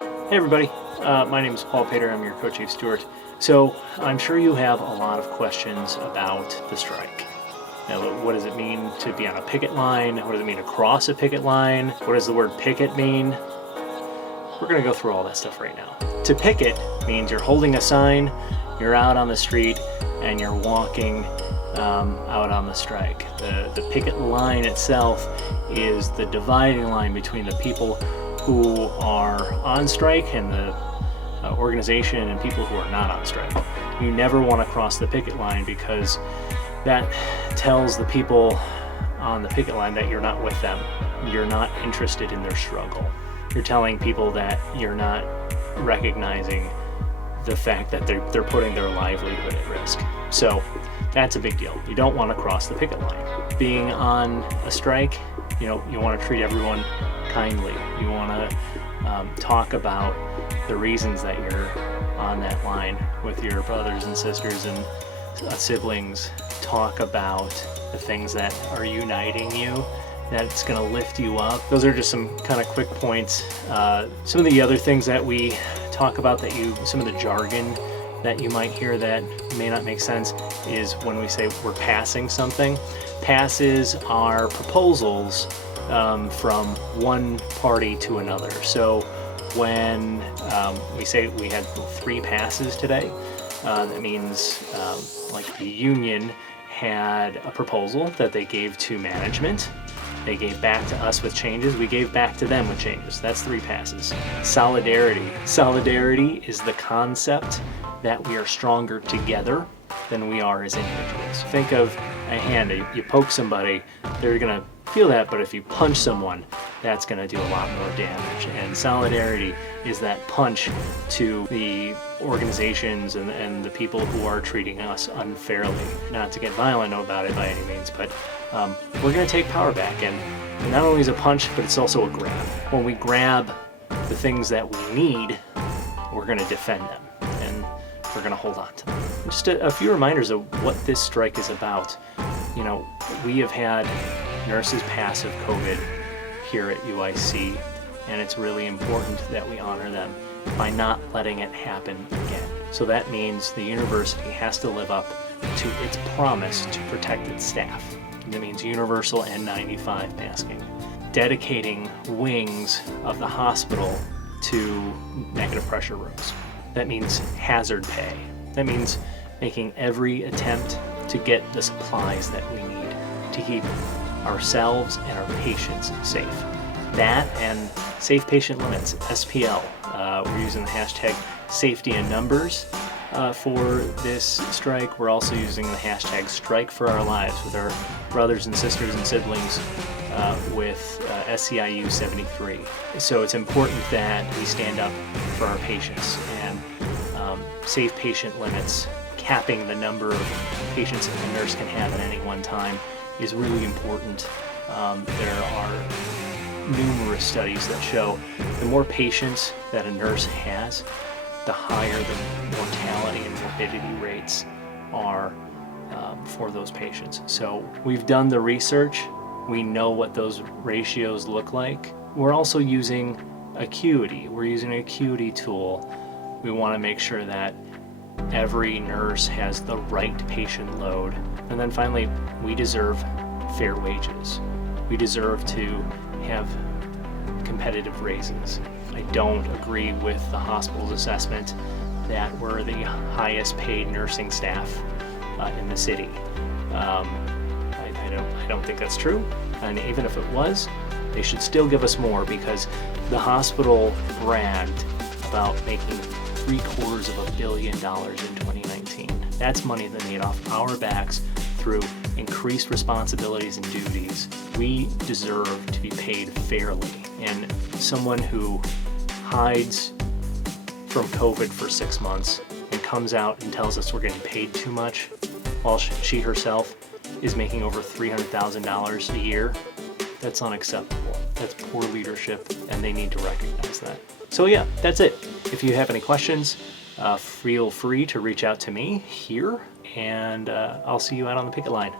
Hey everybody, my name is Paul Pater. I'm your co-chief steward. So I'm sure you have a lot of questions about the strike. Now, what does it mean to be on a picket line? What does it mean to cross a picket line? What does the word picket mean? We're going to go through all that stuff right now. To picket means you're holding a sign, you're out on the street, and you're walking out on the strike. The picket line itself is the dividing line between the people who are on strike and the organization and people who are not on strike. You never want to cross the picket line because that tells the people on the picket line that you're not with them. You're not interested in their struggle. You're telling people that you're not recognizing the fact that they're putting their livelihood at risk. So that's a big deal. You don't want to cross the picket line. Being on a strike, you want to treat everyone kindly. You want to talk about the reasons that you're on that line with your brothers and sisters and siblings. Talk about the things that are uniting you, that's going to lift you up. Those are just some kind of quick points. Some of the other things that we talk about some of the jargon that you might hear that may not make sense is when we say we're passing something. Passes are proposals from one party to another. So when we say we had 3 passes today, that means like the union had a proposal that they gave to management. They gave back to us with changes. We gave back to them with changes. That's 3 passes. Solidarity. Solidarity is the concept that we are stronger together than we are as individuals. Think of a hand. You poke somebody, they're going to feel that, but if you punch someone, that's going to do a lot more damage. And solidarity is that punch to the organizations and the people who are treating us unfairly. Not to get violent about it by any means, but we're going to take power back. And not only is it a punch, but it's also a grab. When we grab the things that we need, we're going to defend them. And we're going to hold on to them. Just a few reminders of what this strike is about. We have had nurses pass of COVID here at UIC, and it's really important that we honor them by not letting it happen again. So that means the university has to live up to its promise to protect its staff. That means universal N95 masking, dedicating wings of the hospital to negative pressure rooms. That means hazard pay. That means making every attempt to get the supplies that we need to keep ourselves and our patients safe. That and safe patient limits, SPL. We're using the hashtag safety in numbers for this strike. We're also using the hashtag strike for our lives with our brothers and sisters and siblings with SCIU 73. So it's important that we stand up for our patients, and safe patient limits, capping the number of patients that a nurse can have at any one time, is really important. There are numerous studies that show the more patients that a nurse has, the higher the mortality and morbidity rates are for those patients. So we've done the research. We know what those ratios look like. We're also using acuity. We're using an acuity tool. We want to make sure that every nurse has the right patient load. And then finally, we deserve fair wages. We deserve to have competitive raises. I don't agree with the hospital's assessment that we're the highest paid nursing staff in the city. I don't think that's true. And even if it was, they should still give us more, because the hospital bragged about making $750 million in 2019. That's money that made off our backs through increased responsibilities and duties. We deserve to be paid fairly. And someone who hides from COVID for 6 months and comes out and tells us we're getting paid too much, while she herself is making over $300,000 a year, that's unacceptable. That's poor leadership, and they need to recognize that. So yeah, that's it. If you have any questions, feel free to reach out to me here, and I'll see you out on the picket line.